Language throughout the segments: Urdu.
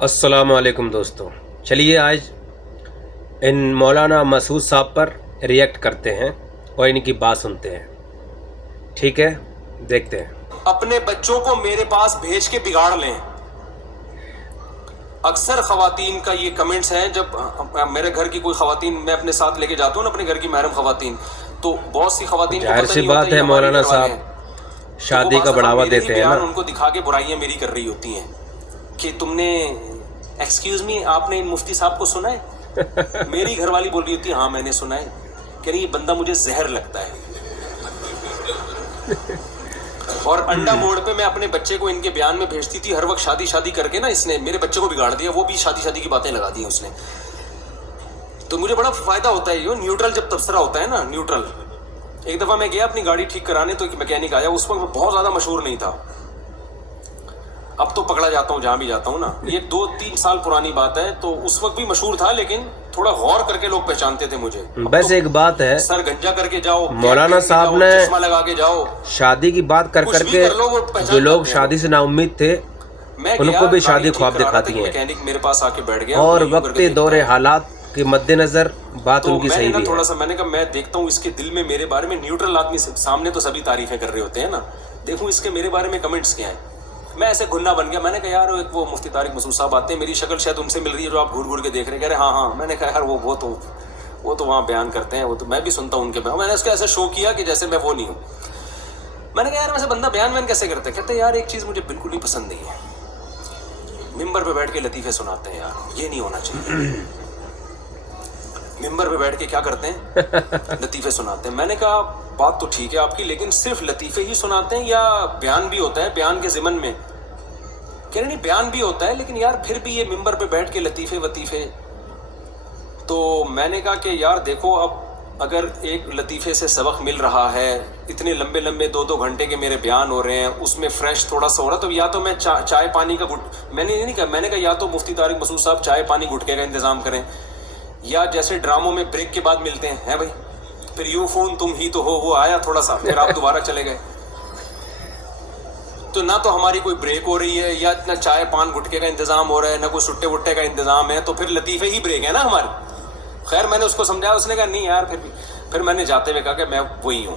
السلام علیکم دوستوں، چلیے آج ان مولانا مسعود صاحب پر ریئیکٹ کرتے ہیں اور ان کی بات سنتے ہیں. ٹھیک ہے، دیکھتے ہیں. اپنے بچوں کو میرے پاس بھیج کے بگاڑ لیں. اکثر خواتین کا یہ کمنٹس ہیں، جب میرے گھر کی کوئی خواتین میں اپنے ساتھ لے کے جاتا ہوں نا، اپنے گھر کی محرم خواتین، تو بہت سی خواتین کو ظاہر سی بات ہے مولانا صاحب شادی کا بڑھاوا دیتے ہیں نا. ان کو دکھا کے برائیاں میری کر رہی ہوتی ہیں کہ تم نے ایکسکیوز می، آپ نے ان مفتی صاحب کو سنا ہے؟ میری گھر والی بول رہی ہوتی ہے ہاں میں نے سنا ہے. کہہ رہی یہ بندہ مجھے زہر لگتا ہے. اور انڈا موڑ پہ میں اپنے بچے کو ان کے بیان میں بھیجتی تھی ہر وقت. شادی کر کے نا اس نے میرے بچے کو بگاڑ دیا، وہ بھی شادی کی باتیں لگا دی اس نے. تو مجھے بڑا فائدہ ہوتا ہے یہ نیوٹرل جب تبصرہ ہوتا ہے نا، نیوٹرل. ایک دفعہ میں گیا اپنی گاڑی ٹھیک کرانے، تو ایک میکینک آیا، اس وقت بہت زیادہ مشہور نہیں تھا. اب تو پکڑا جاتا ہوں جہاں بھی جاتا ہوں نا. یہ 2-3 سال پرانی بات ہے، تو اس وقت بھی مشہور تھا لیکن تھوڑا غور کر کے لوگ پہچانتے تھے مجھے. بس ایک بات ہے، سر گنجا کر کے جاؤ، مولانا صاحب نے چشمہ لگا کے جاؤ، شادی کی بات کر کے جو لوگ شادی سے نا امید تھے ان کو بھی شادی خواب دکھاتی ہیں، میکینک میرے پاس آ کے بیٹھ گیا اور وقت دور حالات کے مد نظر بات ان کی صحیح بھی تھوڑا ہے. سا میں نے کہا میں دیکھتا ہوں اس کے دل میں میرے بارے میں، نیوٹرل آدمی سامنے تو سبھی تعریفیں کر رہے ہوتے ہیں نا، دیکھوں اس کے میرے بارے میں کمنٹس کیا ہیں. میں ایسے گھننا بن گیا. میں نے کہا یار ایک وہ مفتی طارق مسعود صاحب آتے ہیں، میری شکل شاید ان سے مل رہی ہے جو آپ گھور کے دیکھ رہے ہیں. کہہ رہے ہاں. میں نے کہا یار وہ تو وہاں بیان کرتے ہیں، وہ تو میں بھی سنتا ہوں ان کے بیان. میں نے اس کو ایسا شو کیا کہ جیسے میں وہ نہیں ہوں. میں نے کہا یار ویسے بندہ بیان کیسے کرتے ہیں؟ کہتے ہیں یار ایک چیز مجھے بالکل ہی پسند نہیں ہے، ممبر پہ بیٹھ کے لطیفے سناتے ہیں. یار یہ نہیں ہونا چاہیے. ممبر پہ بیٹھ کے کیا کرتے ہیں؟ لطیفے سناتے ہیں. میں نے کہا بات تو ٹھیک ہے آپ کی، لیکن صرف لطیفے ہی سناتے ہیں یا بیان بھی ہوتا ہے بیان کے ضمن میں؟ کہہ رہے نہیں بیان بھی ہوتا ہے، لیکن یار پھر بھی یہ ممبر پہ بیٹھ کے لطیفے وطیفے. تو میں نے کہا کہ یار دیکھو، اب اگر ایک لطیفے سے سبق مل رہا ہے، اتنے لمبے 2 گھنٹے کے میرے بیان ہو رہے ہیں، اس میں فریش تھوڑا سا ہو رہا، تو یا تو میں چائے پانی کا میں نے نہیں کہا، میں نے کہا یا تو مفتی طارق مسعود صاحب چائے پانی گٹکے کا انتظام کریں، یا جیسے ڈراموں میں بریک کے بعد ملتے ہیں بھائی، پھر یو فون تم ہی تو ہو، وہ آیا تھوڑا سا پھر آپ دوبارہ چلے گئے. تو نہ تو ہماری کوئی بریک ہو رہی ہے، یا نہ چائے پان گٹکے کا انتظام ہو رہا ہے، نہ کوئی سٹے وٹے کا انتظام ہے، تو پھر لطیفے ہی بریک ہے نا ہمارے. خیر میں نے اس کو سمجھایا، اس نے کہا نہیں یار پھر میں نے جاتے ہوئے کہا کہ میں وہی ہوں.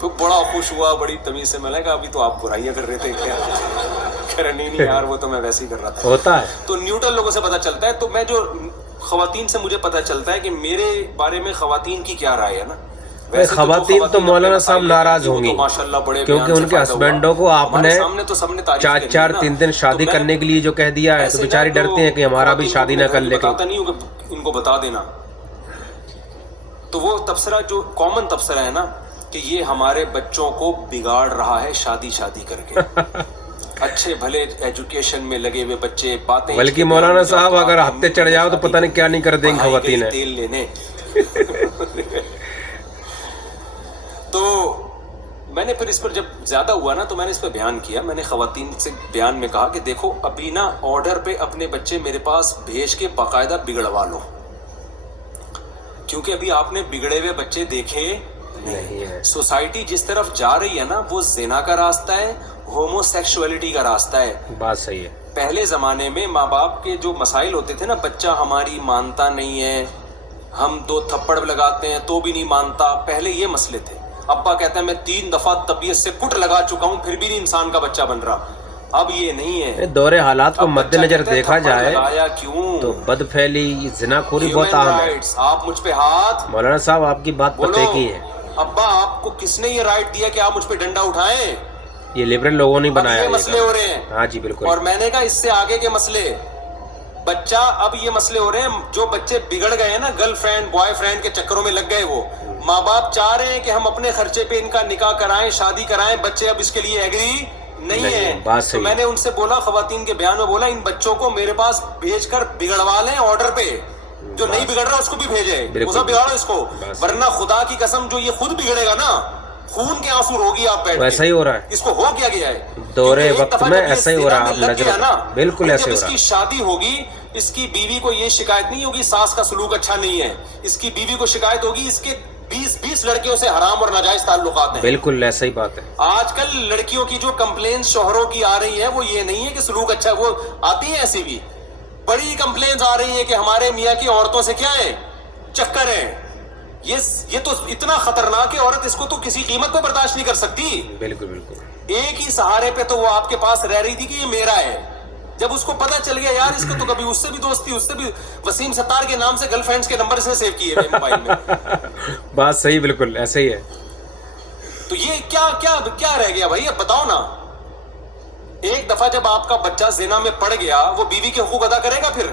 پھر بڑا خوش ہوا، بڑی تمیز سے. میں نے کہا ابھی تو آپ برائیاں کر رہے تھے کیا؟ کہہ رہے نہیں یار وہ تو میں ویسے ہی کر رہا تھا. ہوتا ہے تو نیوٹرل لوگوں سے پتہ چلتا ہے. تو میں جو خواتین سے مجھے پتہ چلتا ہے کہ میرے بارے میں خواتین کی کیا رائے ہے نا. خواتین تو مولانا صاحب ناراض ہوں گی کیونکہ ان کے ہسبینڈوں کو آپ نے 4-3 شادی کرنے کے لیے جو کہہ دیا ہے، تو بیچاری ڈرتے ہیں کہ ہمارا بھی شادی نہ کر لے. بتاتا نہیں ہوں کہ ان کو بتا دینا. تو وہ تبصرہ جو کامن تبصرہ ہے نا کہ یہ ہمارے بچوں کو بگاڑ رہا ہے شادی کر کے. اچھے بھلے ایجوکیشن میں لگے ہوئے بچے باتیں، بلکہ مولانا صاحب اگر ہفتے چڑھ جاؤ تو پتہ نہیں کیا نہیں کر دیں گے خواتین. تیل لینے. تو میں نے پھر اس پر جب زیادہ ہوا نا تو میں نے اس پہ بیان کیا. میں نے خواتین سے بیان میں کہا کہ دیکھو ابھی نا آرڈر پہ اپنے بچے میرے پاس بھیج کے باقاعدہ بگڑوا لو، کیونکہ ابھی آپ نے بگڑے ہوئے بچے دیکھے نہیں ہے. سوسائٹی جس طرف جا رہی ہے نا وہ زنا کا راستہ ہے، ہومو سیکشولیٹی کا راستہ ہے. بات صحیح ہے. پہلے زمانے میں ماں باپ کے جو مسائل ہوتے تھے نا، بچہ ہماری مانتا نہیں ہے، ہم 2 تھپڑ لگاتے ہیں تو بھی نہیں مانتا، پہلے یہ مسئلے تھے. ابا کہتا ہے میں 3 دفعہ طبیعت سے کٹ لگا چکا ہوں پھر بھی نہیں انسان کا بچہ بن رہا. اب یہ نہیں ہے. دور حالات کو مد نظر دیکھا جائے کیوں تو بد پھیلی زنا خوری بہت عام ہے. آپ مجھ پہ ہاتھ، مولانا صاحب آپ کی بات پتے کی ہے. ابا آپ کو کس نے یہ رائٹ دیا کہ آپ مجھ پہ ڈنڈا اٹھائیں؟ یہ لبرل لوگوں نے بنایا. یہ مسئلے ہو رہے ہیں. ہاں جی بالکل. اور میں نے کہا اس سے آگے کے مسئلے بچہ، اب یہ مسئلے ہو رہے ہیں جو بچے بگڑ گئے ہیں نا، گرل فرینڈ بوائے فرینڈ کے چکروں میں لگ گئے. وہ ماں باپ چاہ رہے ہیں کہ ہم اپنے خرچے پہ ان کا نکاح کرائیں، شادی کرائیں، بچے اب اس کے لیے ایگری نہیں ہے. تو میں نے ان سے بولا، خواتین کے بیان میں بولا ان بچوں کو میرے پاس بھیج کر بگڑوا لیں آرڈر پہ. جو نہیں بگڑ رہا اس کو بھی بھیجے، اسے بگاڑو اس کو، ورنہ خدا کی قسم جو یہ خود بگڑے گا نا، خون کے آنسو روگی آپ بیٹھ کے. ایسا ہی ہو رہا ہے. اس کو ہو کیا گیا ہے دور وقت میں ایسا ہی ہو رہا ہے. بالکل ایسا ہی ہو رہا ہے. اس کی شادی ہوگی، اس کی بیوی کو یہ شکایت نہیں ہوگی ساس کا سلوک اچھا نہیں ہے، اس کی بیوی کو شکایت ہوگی اس کے 20 لڑکیوں سے حرام اور ناجائز تعلقات ہیں. بالکل ایسا ہی بات ہے. آج کل لڑکیوں کی جو کمپلینس شوہروں کی آ رہی ہیں وہ یہ نہیں ہے کہ سلوک اچھا ہے, وہ آتی ہیں ایسی بھی بڑی کمپلینس آ رہی ہیں کہ ہمارے میاں کی عورتوں سے کیا ہے, چکر ہے. یہ تو اتنا خطرناک ہے, عورت اس کو تو کسی قیمت پہ برداشت نہیں کر سکتی. بالکل بالکل. ایک ہی سہارے پہ تو وہ آپ کے پاس رہ رہی تھی کہ یہ میرا ہے. جب اس کو پتا چل گیا یار اس کو تو کبھی اس سے بھی دوستی, اس سے بھی وسیم ستار کے نام سے گرل فرینڈز کے نمبر اس نے سیو کیے ہوئے موبائل میں. بات صحیح, بالکل ایسا ہی ہے. تو یہ کیا رہ گیا بھائی, اب بتاؤ نا. ایک دفعہ جب آپ کا بچہ زنا میں پڑ گیا وہ بیوی کے حقوق ادا کرے گا پھر؟